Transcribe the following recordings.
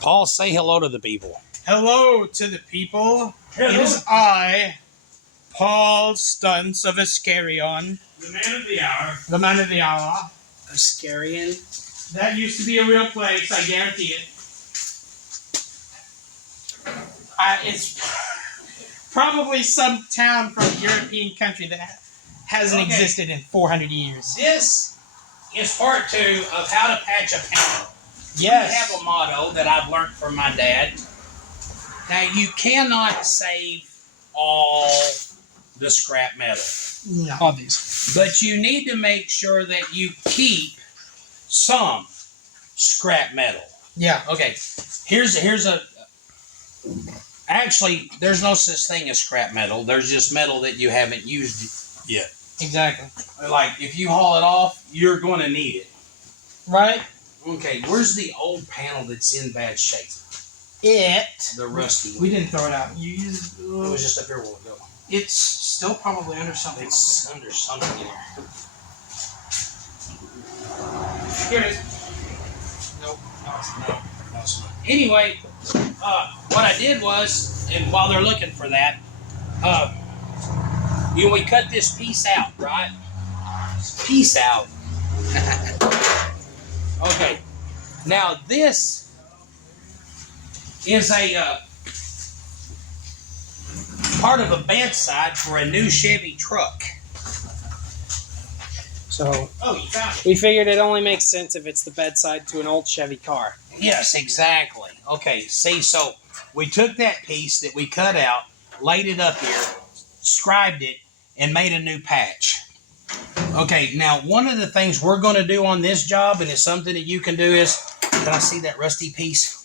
Paul, say hello to the people. Hello to the people. Hello. It is I, Paul Stunts of Iscarion. The man of the hour. The man of the hour. Iscarion? That used to be a real place, I guarantee it. It's probably some town from a European country that hasn't existed in 400 years. This is part 2 of how to patch a panel. Yes. We have a motto that I've learned from my dad. Now, you cannot save all the scrap metal. No. Obvious. But you need to make sure that you keep some scrap metal. Yeah. Okay, here's a... Actually, there's no such thing as scrap metal. There's just metal that you haven't used yet. Exactly. Like, if you haul it off, you're going to need it. Right? Okay, where's the old panel that's in bad shape? The rusty one. We didn't throw it out. You used It was just up here a while ago. It's still probably under something. It's under something in there. Here it is. Nope. No, it's not. Anyway, what I did was, and while they're looking for that, we cut this piece out, right? Piece out. Okay. Now this is a part of a bedside for a new Chevy truck. So Oh, you found it. we figured it only makes sense if it's the bedside to an old Chevy car. Yes, exactly. Okay, see, so we took that piece that we cut out, laid it up here, scribed it, and made a new patch. Okay, now one of the things we're going to do on this job, and it's something that you can do, is, can I see that rusty piece?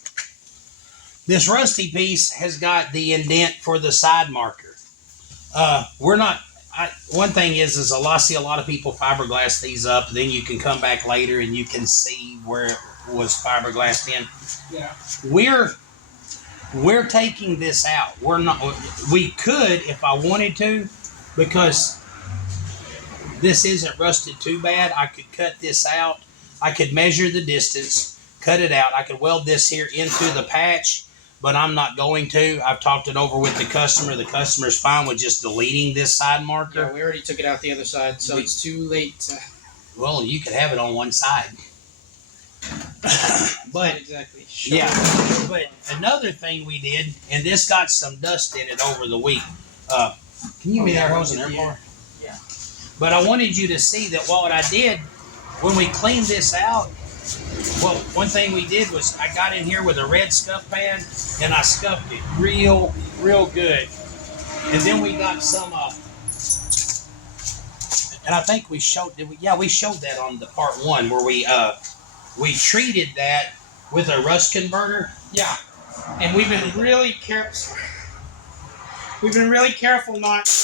This rusty piece has got the indent for the side marker. One thing is I see a lot of people fiberglass these up, then you can come back later and you can see where it was fiberglassed in. Yeah. We're taking this out. We could if I wanted to, because this isn't rusted too bad. I could cut this out. I could measure the distance, cut it out. I could weld this here into the patch, but I'm not going to. I've talked it over with the customer. The customer's fine with just deleting this side marker. Yeah, we already took it out the other side, so it's too late to... Well, you could have it on one side. But exactly. yeah, but another thing we did, and this got some dust in it over the week. Can you give me that hose in there, Paul? Yeah. But I wanted you to see that what I did when we cleaned this out. Well, one thing we did was I got in here with a red scuff pad and I scuffed it real good. And then we got some, and I think we showed, we showed that on the part 1 where we treated that with a rust converter. Yeah. And we've been really careful. We've been really careful not to,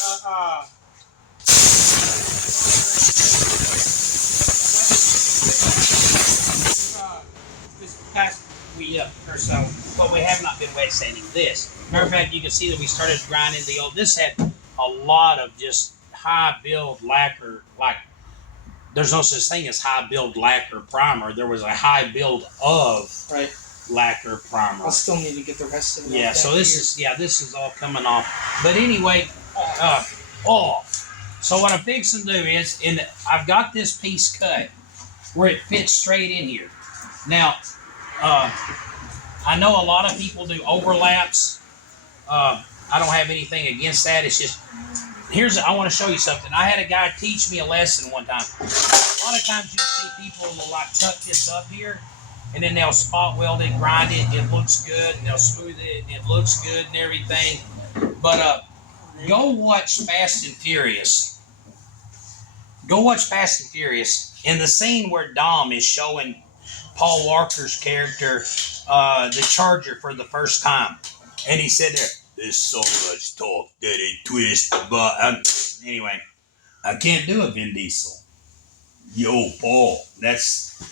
this past week or so. But we have not been wet sanding this. Matter of fact, you can see that we started grinding the old. This had a lot of just high build lacquer. Like, there's no such thing as high build lacquer primer. There was a high build of right. lacquer primer. I'll still need to get the rest of it. Yeah, so this is all coming off. But anyway, off. So what I'm fixing to do is, I've got this piece cut where it fits straight in here. Now, I know a lot of people do overlaps. I don't have anything against that. It's just, I want to show you something. I had a guy teach me a lesson one time. A lot of times you'll see people will like tuck this up here, and then they'll spot weld it, grind it, it looks good, and they'll smooth it, and it looks good and everything. But go watch Fast and Furious. Go watch Fast and Furious. In the scene where Dom is showing Paul Walker's character the charger for the first time, and he said there's so much talk that it twists the butt. Anyway, I can't do a Vin Diesel. Yo, Paul, that's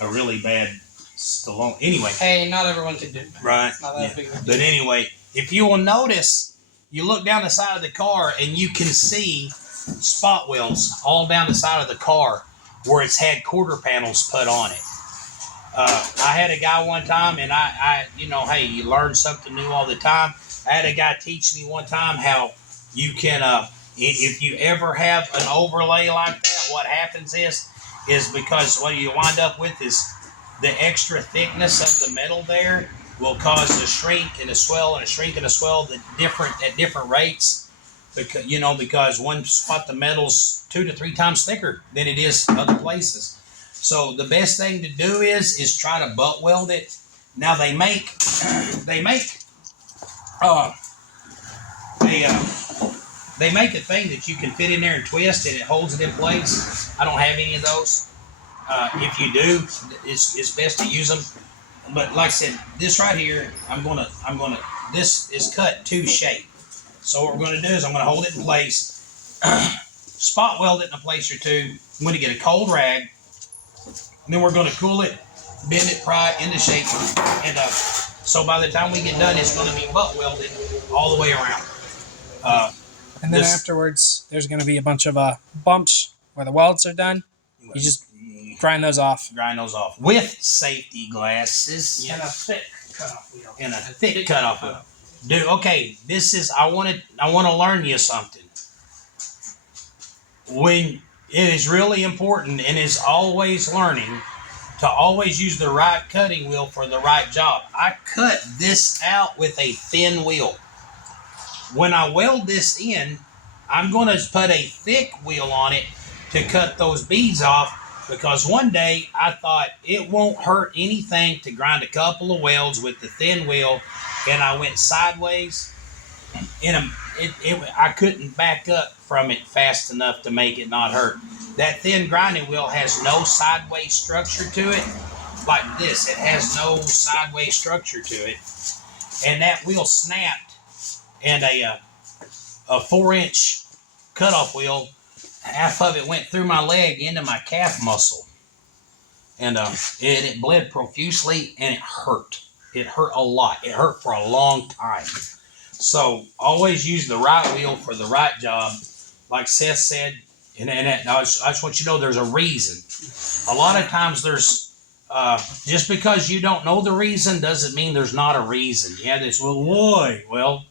a really bad Stallone. Anyway. Hey, not everyone can do that. Right. It's not that big of a deal. But anyway, if you will notice, you look down the side of the car and you can see spot welds all down the side of the car where it's had quarter panels put on it. I had a guy one time, and you know, hey, you learn something new all the time. I had a guy teach me one time how you can, if you ever have an overlay like that, what happens is because what you wind up with is the extra thickness of the metal there will cause a shrink and a swell and a shrink and a swell at different rates. Because one spot the metal's 2 to 3 times thicker than it is other places. So the best thing to do is try to butt weld it. Now they make uh, they make a thing that you can fit in there and twist and it holds it in place. I don't have any of those. If you do, it's best to use them. But like I said, this right here, this is cut to shape. So what we're going to do is I'm going to hold it in place, spot weld it in a place or two. I'm going to get a cold rag, and then we're going to cool it, bend it, pry it into shape, and so by the time we get done, it's going to be butt welded all the way around. And then afterwards, there's going to be a bunch of bumps where the welds are done. You just grind those off. Grind those off with safety glasses And a thick cutoff wheel. and a thick cutoff wheel. Dude, okay, I want to learn you something. When it is really important and is always learning to always use the right cutting wheel for the right job. I cut this out with a thin wheel. When I weld this in, I'm going to put a thick wheel on it to cut those beads off, because one day I thought it won't hurt anything to grind a couple of welds with the thin wheel, and I went sideways, and I couldn't back up from it fast enough to make it not hurt. That thin grinding wheel has no sideways structure to it, like this. It has no sideways structure to it, and that wheel snapped, and a 4-inch cutoff wheel, half of it went through my leg into my calf muscle, and it bled profusely, and it hurt. It hurt a lot. It hurt for a long time. So always use the right wheel for the right job. Like Seth said, and I just want you to know there's a reason. A lot of times there's, just because you don't know the reason doesn't mean there's not a reason. Yeah, this, well, why? Well,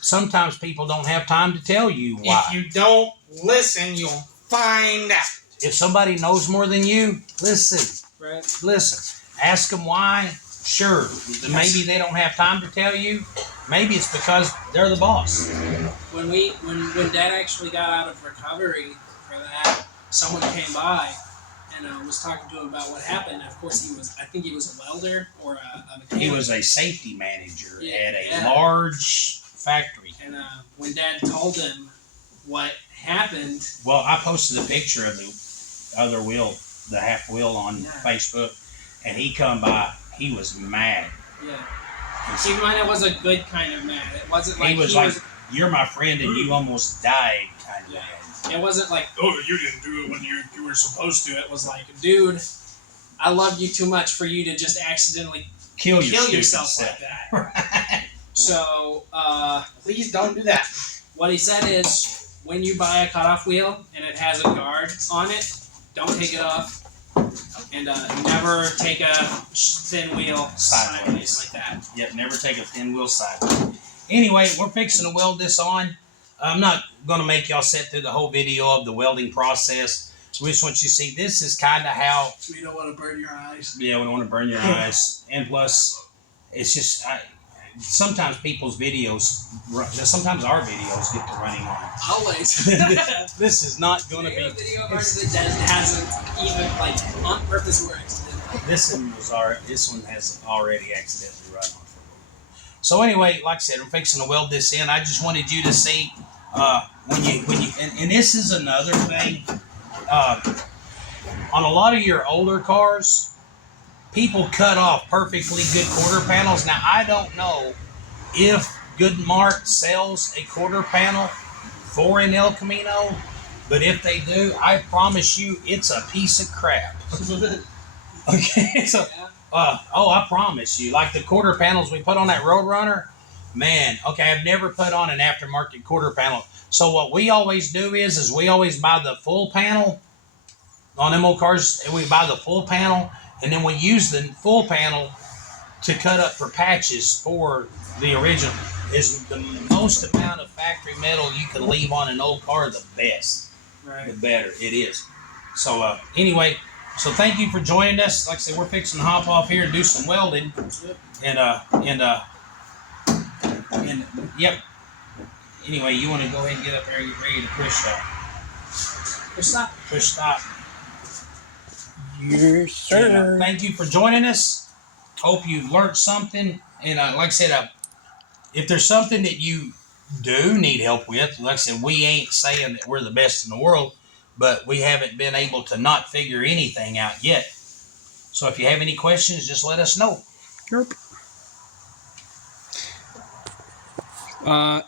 sometimes people don't have time to tell you why. If you don't listen, you'll find out. If somebody knows more than you, listen. Right. Listen. Ask them why. Sure. Maybe they don't have time to tell you. Maybe it's because they're the boss. When Dad actually got out of recovery for that, someone came by and was talking to him about what happened. Of course, I think he was a welder or a mechanic. He was a safety manager at a large factory. And when Dad told him what happened, well, I posted a picture of the other wheel, the half wheel, on Facebook, and he come by. He was mad. Yeah. Keep in mind, it was a good kind of mad. It wasn't like he was you're my friend and you almost died kind of mad. It wasn't like, oh, you didn't do it when you were supposed to. It was like, dude, I love you too much for you to just accidentally kill yourself like that. Right. So, please don't do that. What he said is, when you buy a cutoff wheel and it has a guard on it, don't take it off. And never take a thin wheel sideways like that. Yep, never take a thin wheel sideways. Anyway, we're fixing to weld this on. I'm not going to make y'all sit through the whole video of the welding process. We just want you to see this is kind of how... We don't want to burn your eyes. Yeah, we don't want to burn your eyes. And plus, it's just... sometimes people's videos... Sometimes our videos get to running on. Always. This is not going to be... A video of ours that hasn't even, on purpose or accidentally. This one has already accidentally run on. So anyway, like I said, I'm fixing to weld this in. I just wanted you to see when you and this is another thing. On a lot of your older cars, people cut off perfectly good quarter panels. Now I don't know if Goodmark sells a quarter panel for an El Camino, but if they do, I promise you it's a piece of crap. Okay, so I promise you, like the quarter panels we put on that Roadrunner, man. Okay, I've never put on an aftermarket quarter panel. So what we always do is we always buy the full panel on them old cars, and we buy the full panel, and then we use the full panel to cut up for patches for the original. Is the most amount of factory metal you can leave on an old car, the best. Right. The better it is. So anyway, so thank you for joining us. Like I said, we're fixing to hop off here and do some welding. And yep. Anyway, you want to go ahead and get up there and get ready to push stop. Push stop. Push stop. Yes, sir. And, thank you for joining us. Hope you've learned something. And like I said, if there's something that you do need help with, like I said, we ain't saying that we're the best in the world, but we haven't been able to not figure anything out yet. So if you have any questions, just let us know. Nope.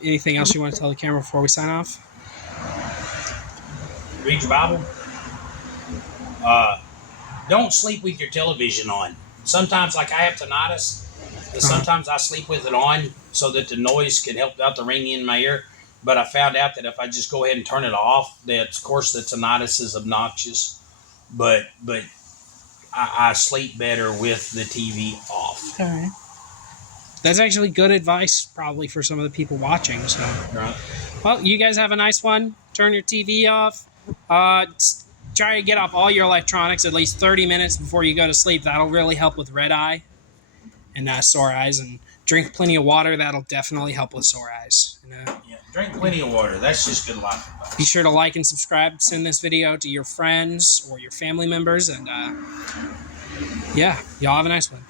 Anything else you want to tell the camera before we sign off? Read your Bible. Don't sleep with your television on. Sometimes, like I have tinnitus, and sometimes I sleep with it on so that the noise can help out the ringing in my ear. But I found out that if I just go ahead and turn it off, that of course the tinnitus is obnoxious. But I sleep better with the TV off. All right. That's actually good advice, probably for some of the people watching. So, Right. well, you guys have a nice one. Turn your TV off. Try to get off all your electronics at least 30 minutes before you go to sleep. That'll really help with red eye and sore eyes. And drink plenty of water. That'll definitely help with sore eyes. And, Yeah, drink plenty of water. That's just good life advice. be sure to like and subscribe. Send this video to your friends or your family members. And yeah, y'all have a nice one.